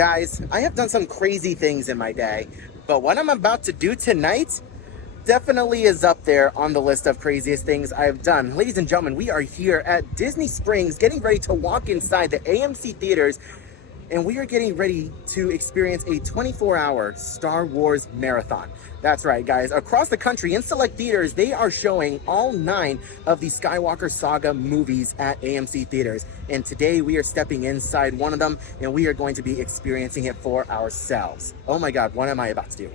Guys, I have done some crazy things in my day, but what I'm about to do tonight definitely is up there on the list of craziest things I've done. Ladies and gentlemen, we are here at Disney Springs getting ready to walk inside the AMC theaters, and we are getting ready to experience a 24-hour Star Wars marathon. That's right, guys. Across the country, in select theaters, they are showing all 9 of the Skywalker Saga movies at AMC theaters. And today we are stepping inside one of them, and we are going to be experiencing it for ourselves. Oh my God, what am I about to do?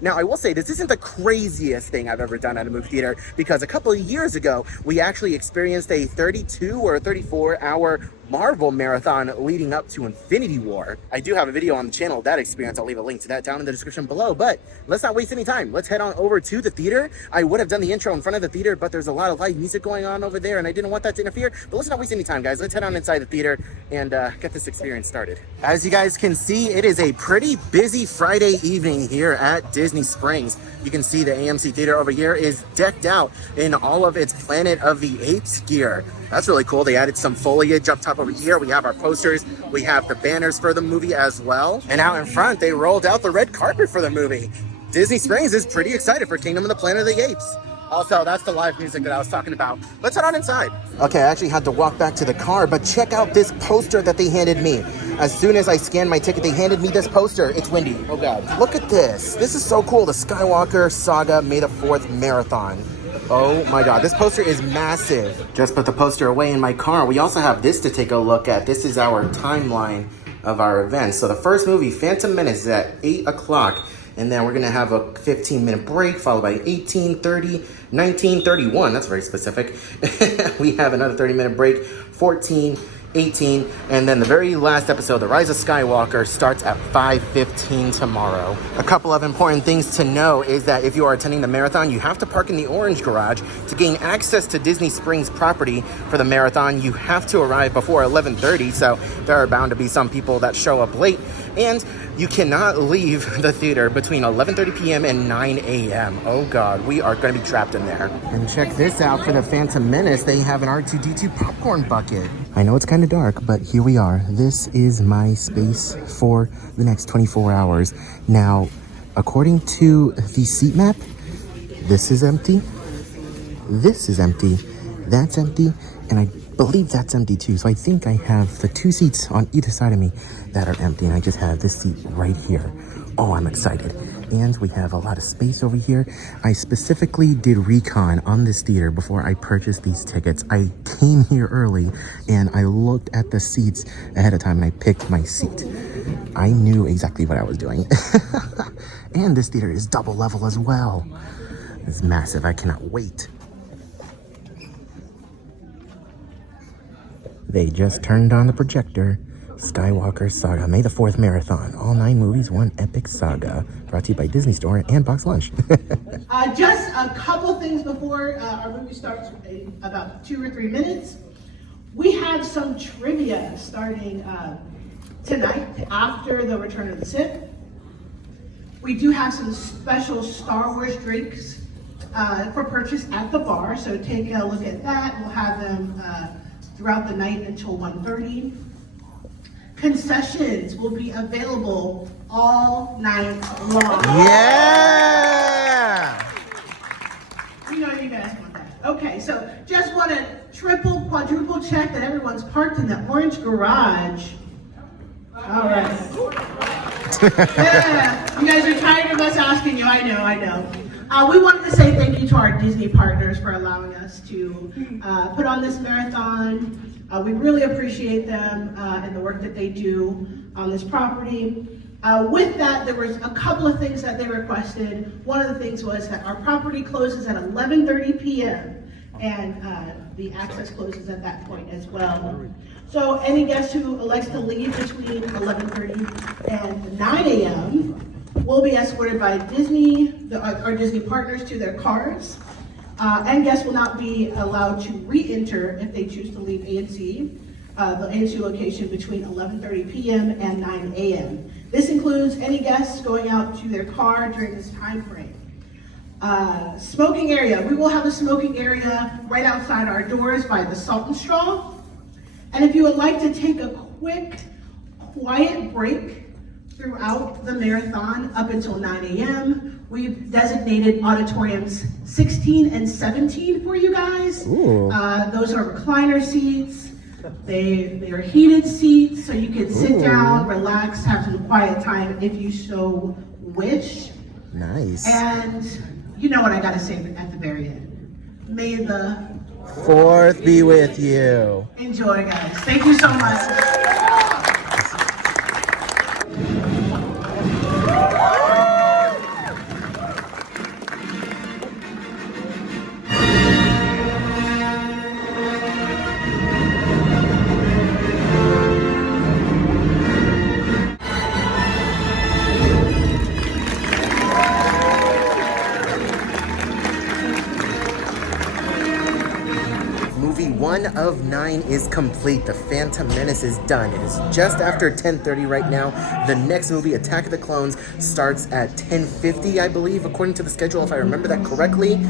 Now, I will say this isn't the craziest thing I've ever done at a movie theater, because a couple of years ago, we actually experienced a 32 or 34-hour Marvel marathon leading up to Infinity War. I do have a video on the channel of that experience. I'll leave a link to that down in the description below, but let's not waste any time. Let's head on over to the theater. I would have done the intro in front of the theater, but there's a lot of live music going on over there, and I didn't want that to interfere. But let's not waste any time, guys. Let's head on inside the theater and get this experience started. As you guys can see, it is a pretty busy Friday evening here at Disney Springs. You can see the AMC theater over here is decked out in all of its Planet of the Apes gear. That's really cool. They added some foliage up top over here. We have our posters. We have the banners for the movie as well. And out in front, they rolled out the red carpet for the movie. Disney Springs is pretty excited for Kingdom of the Planet of the Apes. Also, that's the live music that I was talking about. Let's head on inside. Okay, I actually had to walk back to the car, but check out this poster that they handed me. As soon as I scanned my ticket, they handed me this poster. It's windy. Oh God. Look at this. This is so cool. The Skywalker Saga May the 4th Marathon. Oh my God, this poster is massive. Just put the poster away in my car. We also have this to take a look at. This is our timeline of our events. So the first movie, Phantom Menace, is at 8 o'clock. And then we're gonna have a 15-minute break, followed by 18:30, 19:31, that's very specific. We have another 30-minute break, 14, 18, and then the very last episode, The Rise of Skywalker, starts at 5:15 tomorrow. A couple of important things to know is that if you are attending the marathon, you have to park in the orange garage. To gain access to Disney Springs property for the marathon, you have to arrive before 11:30, so there are bound to be some people that show up late, and you cannot leave the theater between 11:30 p.m. and 9 a.m. Oh God, we are going to be trapped in there. And check this out, for the Phantom Menace, they have an R2-D2 popcorn bucket. I know it's kind of dark, but here we are. This is my space for the next 24 hours. Now, according to the seat map, this is empty, this is empty, that's empty, and I believe that's empty too. So I think I have the 2 seats on either side of me that are empty, and I just have this seat right here. Oh, I'm excited. And we have a lot of space over here. I specifically did recon on this theater before I purchased these tickets. I came here early and I looked at the seats ahead of time and I picked my seat. I knew exactly what I was doing. And this theater is double level as well. It's massive. I cannot wait. They just turned on the projector. Skywalker Saga, May the 4th Marathon. All 9 movies, one epic saga. Brought to you by Disney Store and Box Lunch. Just a couple things before our movie starts in about 2 or 3 minutes. We have some trivia starting tonight after the Return of the Sith. We do have some special Star Wars drinks for purchase at the bar, so take a look at that. We'll have them throughout the night until 1:30. Concessions will be available all night long. Yeah! We know you guys want that. Okay, so just want to triple, quadruple check that everyone's parked in the orange garage. All right. Yeah, you guys are tired of us asking you. I know. We wanted to say thank you to our Disney partners for allowing us to put on this marathon. We really appreciate them and the work that they do on this property. With that, there was a couple of things that they requested. One of the things was that our property closes at 11:30 p.m. and the access closes at that point as well. So any guest who elects to leave between 11:30 and 9 a.m. will be escorted by Disney, our Disney partners, to their cars. And guests will not be allowed to re-enter if they choose to leave AMC, the AMC location between 11:30 p.m. and 9 a.m. This includes any guests going out to their car during this time frame. Smoking area. We will have a smoking area right outside our doors by the Salt and Straw. And if you would like to take a quick, quiet break throughout the marathon up until 9 a.m. We've designated auditoriums 16 and 17 for you guys. Those are recliner seats. They are heated seats, so you can sit down, relax, have some quiet time if you so wish. Nice. And you know what I gotta say at the very end. May the 4th be with you. Enjoy, guys. Thank you so much. Movie 1 of 9 is complete. The Phantom Menace is done. It is just after 10:30 right now. The next movie, Attack of the Clones, starts at 10:50, I believe, according to the schedule, if I remember that correctly.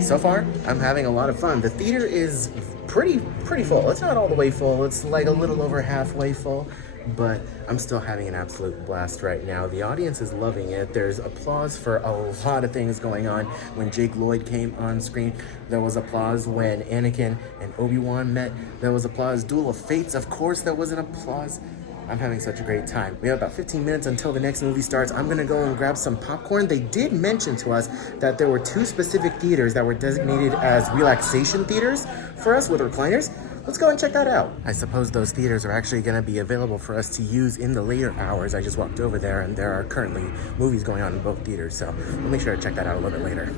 So far, I'm having a lot of fun. The theater is pretty full. It's not all the way full. It's like a little over halfway full, but I'm still having an absolute blast right now. The audience is loving it. There's applause for a lot of things going on. When Jake Lloyd came on screen, there was applause. When Anakin and Obi-Wan met, there was applause. Duel of Fates, of course, there was an applause. I'm having such a great time. We have about 15 minutes until the next movie starts. I'm gonna go and grab some popcorn. They did mention to us that there were 2 specific theaters that were designated as relaxation theaters for us with recliners. Let's go and check that out. I suppose those theaters are actually gonna be available for us to use in the later hours. I just walked over there and there are currently movies going on in both theaters, so we'll make sure to check that out a little bit later.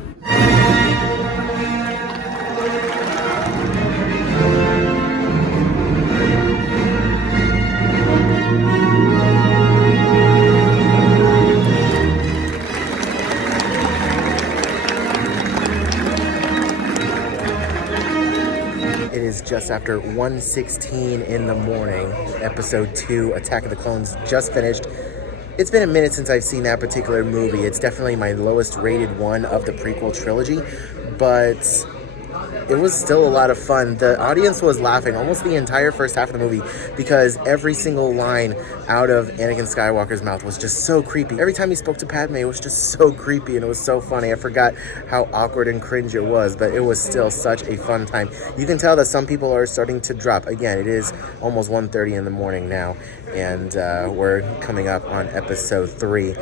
It is just after 1:16 in the morning. Episode 2, Attack of the Clones, just finished. It's been a minute since I've seen that particular movie. It's definitely my lowest rated one of the prequel trilogy, but it was still a lot of fun. The audience was laughing almost the entire first half of the movie because every single line out of Anakin Skywalker's mouth was just so creepy. Every time he spoke to Padme, it was just so creepy and it was so funny. I forgot how awkward and cringe it was, but it was still such a fun time. You can tell that some people are starting to drop. Again, it is almost 1:30 in the morning now, and we're coming up on episode 3,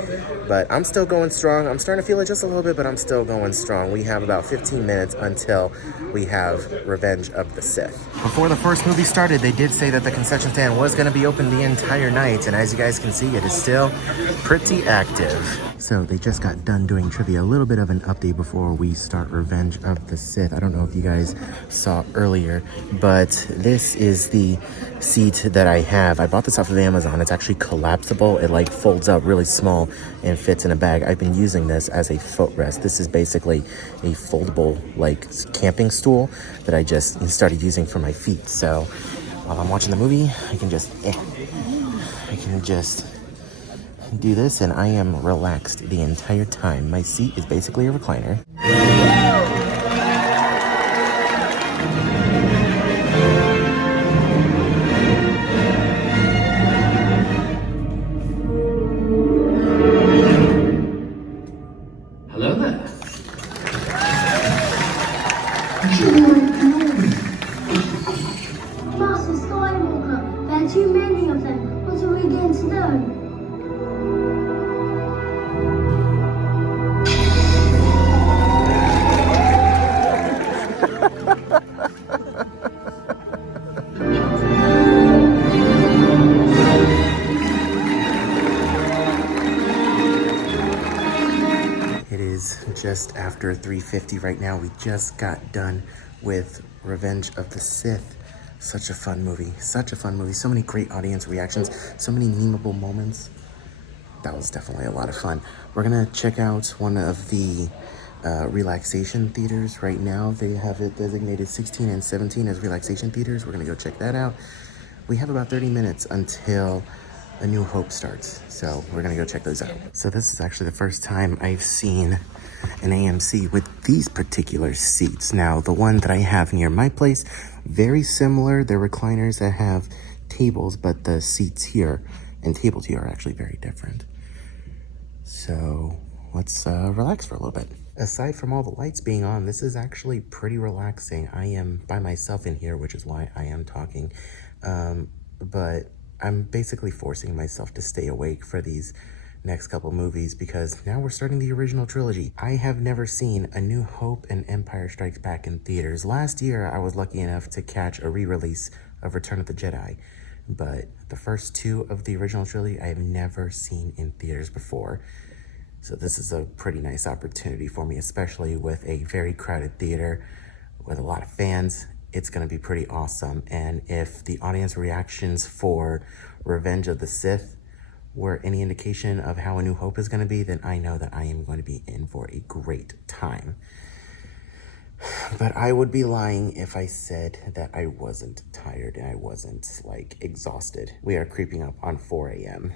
but I'm still going strong. I'm starting to feel it just a little bit, but I'm still going strong. We have about 15 minutes until we have Revenge of the Sith. Before the first movie started, they did say that the concession stand was going to be open the entire night, and as you guys can see, it is still pretty active. So they just got done doing trivia. A little bit of an update before we start Revenge of the Sith. I don't know if you guys saw earlier, but this is the seat that I have. I bought this off of Amazon. It's actually collapsible. It like folds up really small and fits in a bag. I've been using this as a footrest. This is basically a foldable like camping stool that I just started using for my feet. So while I'm watching the movie, I can just do this and I am relaxed the entire time. My seat is basically a recliner. Hello there. Master Skywalker, there are too many of them. What are we going to do? It is just after 3:50 right now. We just got done with Revenge of the Sith. Such a fun movie. Such a fun movie. So many great audience reactions. So many memeable moments. That was definitely a lot of fun. We're gonna check out one of the relaxation theaters right now. They have it designated 16 and 17 as relaxation theaters. We're gonna go check that out. We have about 30 minutes until A New Hope starts, so we're gonna go check those out. So this is actually the first time I've seen an AMC with these particular seats. Now, the one that I have near my place, very similar. They're recliners that have tables, but the seats here and tables here are actually very different. So let's relax for a little bit. Aside from all the lights being on, this is actually pretty relaxing. I am by myself in here, which is why I am talking. But I'm basically forcing myself to stay awake for these next couple movies because now we're starting the original trilogy. I have never seen A New Hope and Empire Strikes Back in theaters. Last year, I was lucky enough to catch a re-release of Return of the Jedi, but the first two of the original trilogy I have never seen in theaters before. So this is a pretty nice opportunity for me, especially with a very crowded theater with a lot of fans. It's gonna be pretty awesome. And if the audience reactions for Revenge of the Sith were any indication of how A New Hope is gonna be, then I know that I am going to be in for a great time. But I would be lying if I said that I wasn't tired and I wasn't like exhausted. We are creeping up on 4 a.m.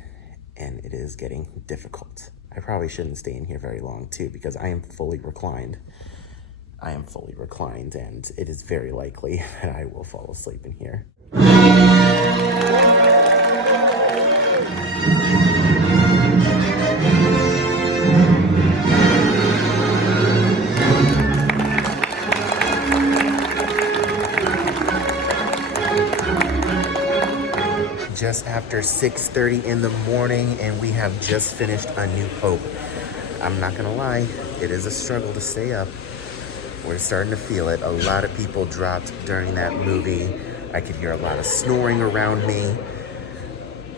and it is getting difficult. I probably shouldn't stay in here very long too because I am fully reclined. I am fully reclined and it is very likely that I will fall asleep in here. Just after 6:30 in the morning and we have just finished A New Hope. I'm not gonna lie, it is a struggle to stay up. We're starting to feel it. A lot of people dropped during that movie. I could hear a lot of snoring around me.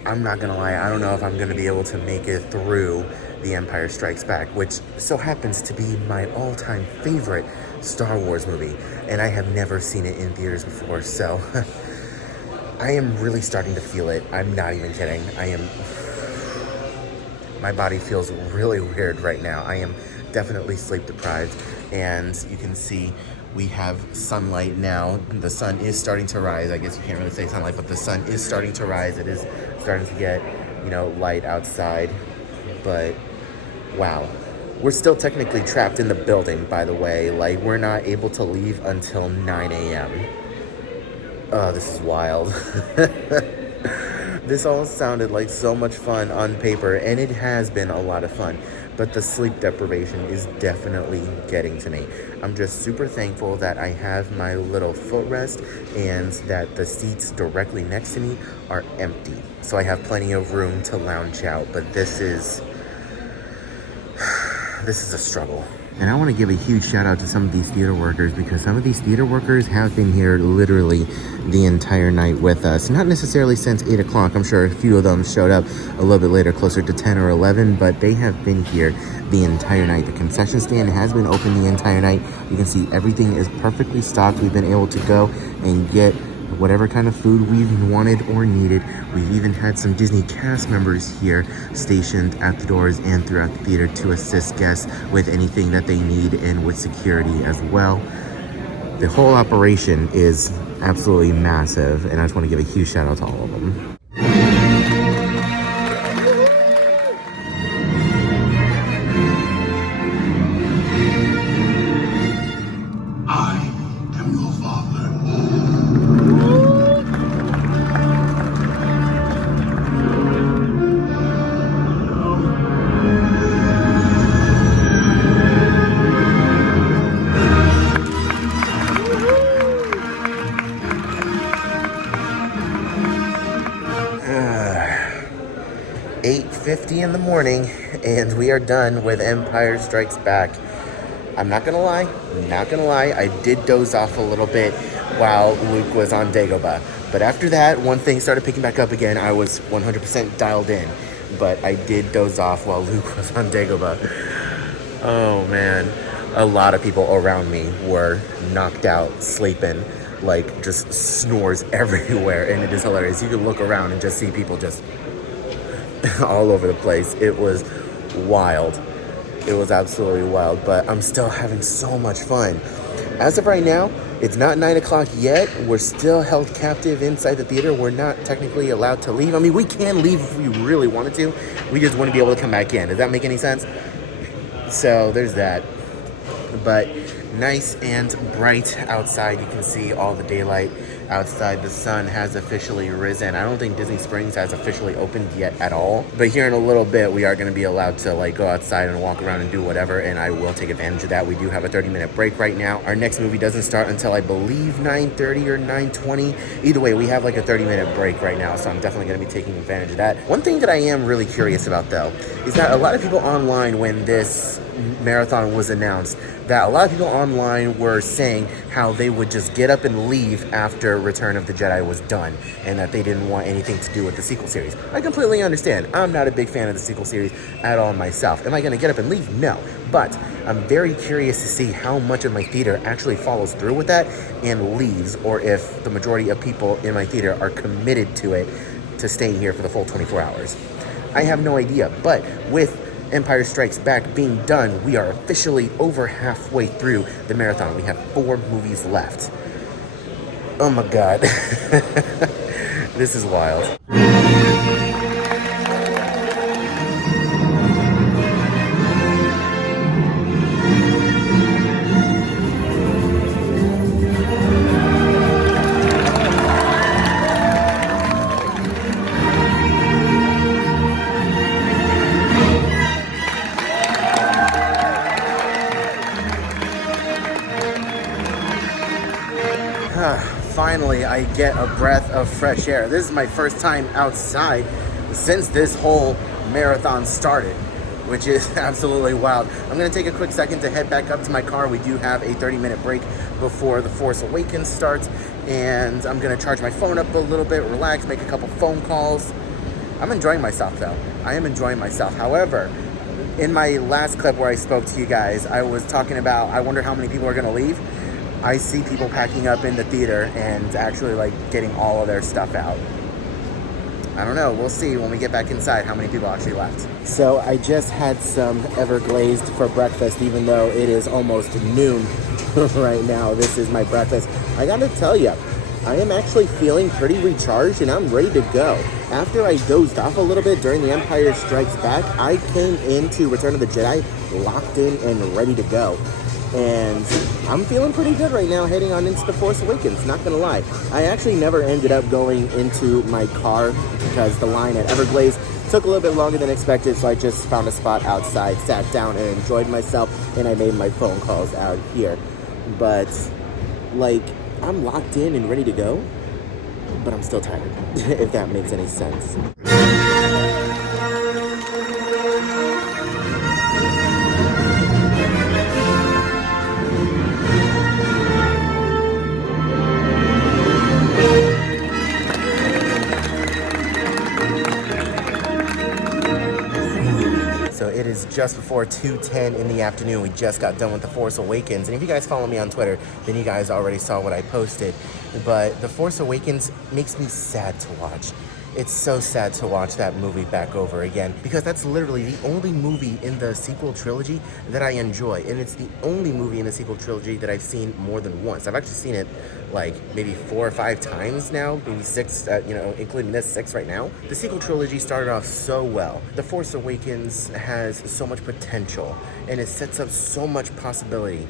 I'm not gonna lie, I don't know if I'm gonna be able to make it through The Empire Strikes Back, which so happens to be my all-time favorite Star Wars movie. And I have never seen it in theaters before, so I am really starting to feel it. I'm not even kidding. My body feels really weird right now. I am definitely sleep deprived. And you can see we have sunlight now. The sun is starting to rise. I guess you can't really say sunlight, but the sun is starting to rise. It is starting to get, light outside. But wow. We're still technically trapped in the building, by the way. Like, we're not able to leave until 9 a.m. Oh, this is wild. This all sounded like so much fun on paper, and it has been a lot of fun, but the sleep deprivation is definitely getting to me. I'm just super thankful that I have my little footrest and that the seats directly next to me are empty. So I have plenty of room to lounge out, but this is a struggle. And I want to give a huge shout out to some of these theater workers because some of these theater workers have been here literally the entire night with us. Not necessarily since 8 o'clock. I'm sure a few of them showed up a little bit later, closer to 10 or 11, but they have been here the entire night. The concession stand has been open the entire night. You can see everything is perfectly stocked. We've been able to go and get whatever kind of food we've wanted or needed. We've even had some Disney cast members here stationed at the doors and throughout the theater to assist guests with anything that they need and with security as well. The whole operation is absolutely massive, and I just want to give a huge shout out to all of them. I am your father. 8:50 in the morning, and we are done with Empire Strikes Back. I'm not gonna lie, I did doze off a little bit while Luke was on Dagobah. But after that, when things started picking back up again, I was 100% dialed in. But I did doze off while Luke was on Dagobah. Oh man, a lot of people around me were knocked out, sleeping, like just snores everywhere, and it is hilarious. You can look around and just see people just all over the place. It was wild. It was absolutely wild, but I'm still having so much fun. As of right now, it's not 9 o'clock yet. We're still held captive inside the theater. We're not technically allowed to leave. I mean, we can leave if we really wanted to. We just wouldn't be able to come back in. Does that make any sense? So there's that. But nice and bright outside. You can see all the daylight outside the sun has officially risen. I don't think Disney Springs has officially opened yet at all, but here in a little bit we are going to be allowed to like go outside and walk around and do whatever, and I will take advantage of that. We do have a 30-minute break right now. Our next movie doesn't start until I believe 9:30 or 9:20. Either way, we have like a 30-minute break right now, so I'm definitely going to be taking advantage of that. One thing that I am really curious about though is that a lot of people online, when this marathon was announced, that a lot of people online were saying how they would just get up and leave after Return of the Jedi was done, and that they didn't want anything to do with the sequel series. I completely understand. I'm not a big fan of the sequel series at all myself. Am I going to get up and leave? No. But I'm very curious to see how much of my theater actually follows through with that and leaves, or if the majority of people in my theater are committed to it, to staying here for the full 24 hours. I have no idea, but with Empire Strikes Back being done, we are officially over halfway through the marathon. We have 4 movies left. Oh my god. This is wild. Finally, I get a breath of fresh air. This is my first time outside since this whole marathon started, which is absolutely wild. I'm going to take a quick second to head back up to my car. We do have a 30-minute break before The Force Awakens starts, and I'm going to charge my phone up a little bit, relax, make a couple phone calls. I'm enjoying myself, though. I am enjoying myself. However, in my last clip where I spoke to you guys, I was talking about, I wonder how many people are going to leave. I see people packing up in the theater and actually like getting all of their stuff out. I don't know. We'll see when we get back inside how many people actually left. So I just had some Everglazed for breakfast, even though it is almost noon right now. This is my breakfast. I gotta tell you, I am actually feeling pretty recharged and I'm ready to go. After I dozed off a little bit during The Empire Strikes Back, I came into Return of the Jedi locked in and ready to go. And I'm feeling pretty good right now heading on into The Force Awakens, not gonna lie. I actually never ended up going into my car because the line at Everglazed took a little bit longer than expected, so I just found a spot outside, sat down and enjoyed myself, and I made my phone calls out here. But, like, I'm locked in and ready to go, but I'm still tired, if that makes any sense. So it is just before 2:10 in the afternoon. We just got done with The Force Awakens. And if you guys follow me on Twitter, then you guys already saw what I posted. But The Force Awakens makes me sad to watch. It's so sad to watch that movie back over again, because that's literally the only movie in the sequel trilogy that I enjoy. And it's the only movie in the sequel trilogy that I've seen more than once. I've actually seen it like maybe 4 or 5 times now, maybe 6, including this 6 right now. The sequel trilogy started off so well. The Force Awakens has so much potential and it sets up so much possibility.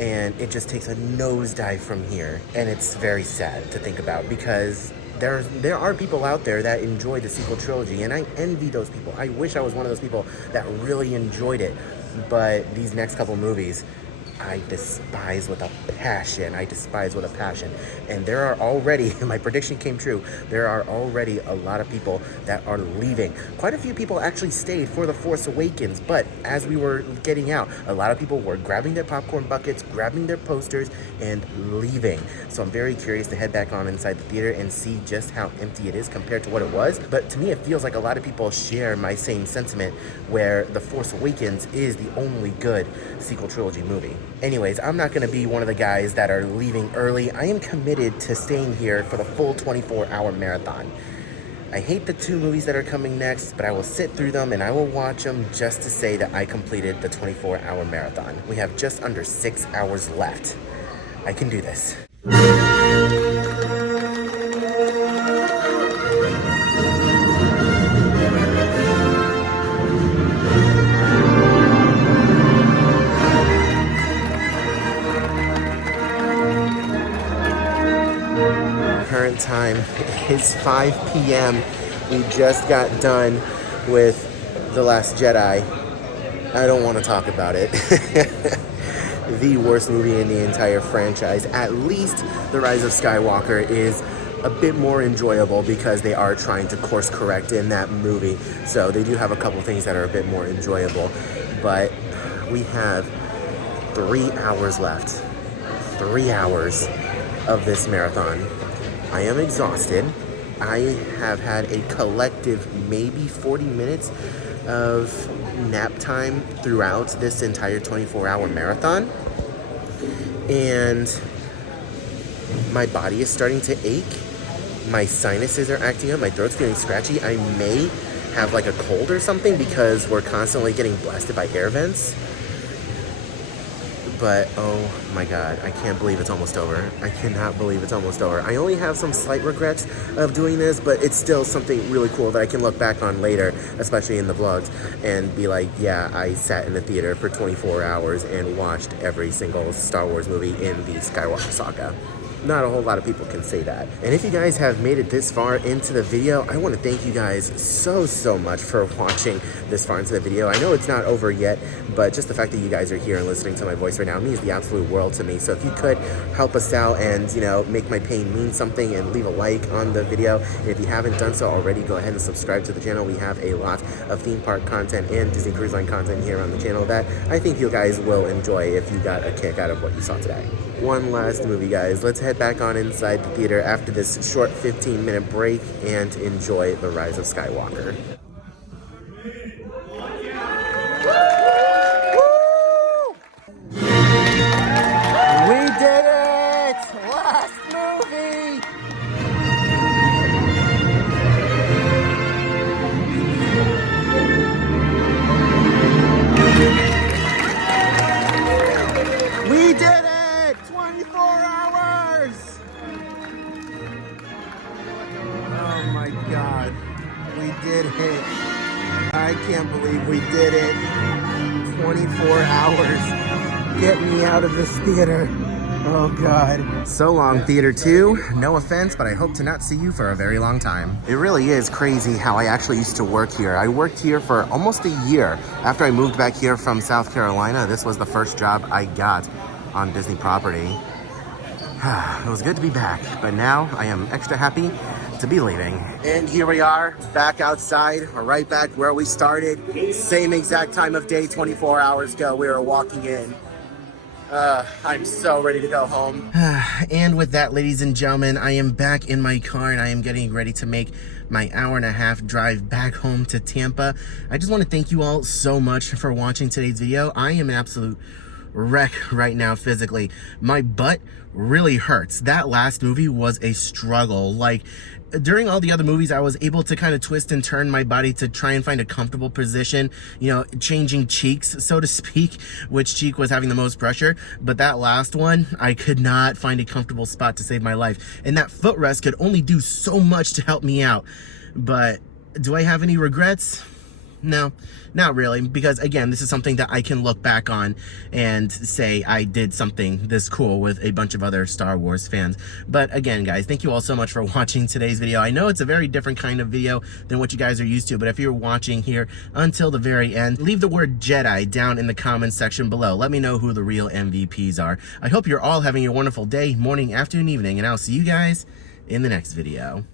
And it just takes a nosedive from here. And it's very sad to think about, because there are people out there that enjoy the sequel trilogy, and I envy those people. I wish I was one of those people that really enjoyed it. But these next couple movies, I despise with a passion. I despise with a passion. And there are already, my prediction came true, there are already a lot of people that are leaving. Quite a few people actually stayed for The Force Awakens, but as we were getting out, a lot of people were grabbing their popcorn buckets, grabbing their posters, and leaving. So I'm very curious to head back on inside the theater and see just how empty it is compared to what it was. But to me, it feels like a lot of people share my same sentiment, where The Force Awakens is the only good sequel trilogy movie. Anyways, I'm not going to be one of the guys that are leaving early. I am committed to staying here for the full 24-hour marathon. I hate the 2 movies that are coming next, but I will sit through them and I will watch them just to say that I completed the 24-hour marathon. We have just under 6 hours left. I can do this. time is 5 p.m. We just got done with The Last Jedi. I don't want to talk about it. The worst movie in the entire franchise. At least The Rise of Skywalker is a bit more enjoyable because they are trying to course correct in that movie. So they do have a couple things that are a bit more enjoyable. But we have 3 hours left. 3 hours of this marathon. I am exhausted. I have had a collective maybe 40 minutes of nap time throughout this entire 24-hour marathon. And my body is starting to ache. My sinuses are acting up. My throat's feeling scratchy. I may have like a cold or something because we're constantly getting blasted by air vents. But oh my god, I can't believe it's almost over. I cannot believe it's almost over. I only have some slight regrets of doing this, but it's still something really cool that I can look back on later, especially in the vlogs, and be like, yeah, I sat in the theater for 24 hours and watched every single Star Wars movie in the Skywalker saga. Not a whole lot of people can say that. And if you guys have made it this far into the video, I want to thank you guys so much for watching this far into the video. I know it's not over yet, but just the fact that you guys are here and listening to my voice right now means the absolute world to me. So if you could help us out and, you know, make my pain mean something and leave a like on the video. And if you haven't done so already, go ahead and subscribe to the channel. We have a lot of theme park content and Disney Cruise Line content here on the channel that I think you guys will enjoy if you got a kick out of what you saw today. One last movie, guys. Let's head back on inside the theater after this short 15-minute break and enjoy The Rise of Skywalker. Woo! We did it! Last movie! We did it! 24 hours! Oh my god. We did it. I can't believe we did it. 24 hours. Get me out of this theater. Oh god. So long, Theater 2. No offense, but I hope to not see you for a very long time. It really is crazy how I actually used to work here. I worked here for almost a year. After I moved back here from South Carolina, this was the first job I got on Disney property. It was good to be back, but now I am extra happy to be leaving. And here we are, back outside, right back where we started. Same exact time of day, 24 hours ago, we were walking in. I'm so ready to go home. And with that, ladies and gentlemen, I am back in my car and I am getting ready to make my hour-and-a-half drive back home to Tampa. I just want to thank you all so much for watching today's video. I am an absolute wreck right now physically. My butt really hurts. That last movie was a struggle. Like, during all the other movies, I was able to kind of twist and turn my body to try and find a comfortable position, you know, changing cheeks, so to speak, which cheek was having the most pressure. But that last one, I could not find a comfortable spot to save my life. And that footrest could only do so much to help me out. But do I have any regrets? No, not really, because again, this is something that I can look back on and say I did something this cool with a bunch of other Star Wars fans. But again, guys, thank you all so much for watching today's video. I know it's a very different kind of video than what you guys are used to, but if you're watching here until the very end, leave the word Jedi down in the comments section below. Let me know who the real MVPs are. I hope you're all having a wonderful day, morning, afternoon, evening, and I'll see you guys in the next video.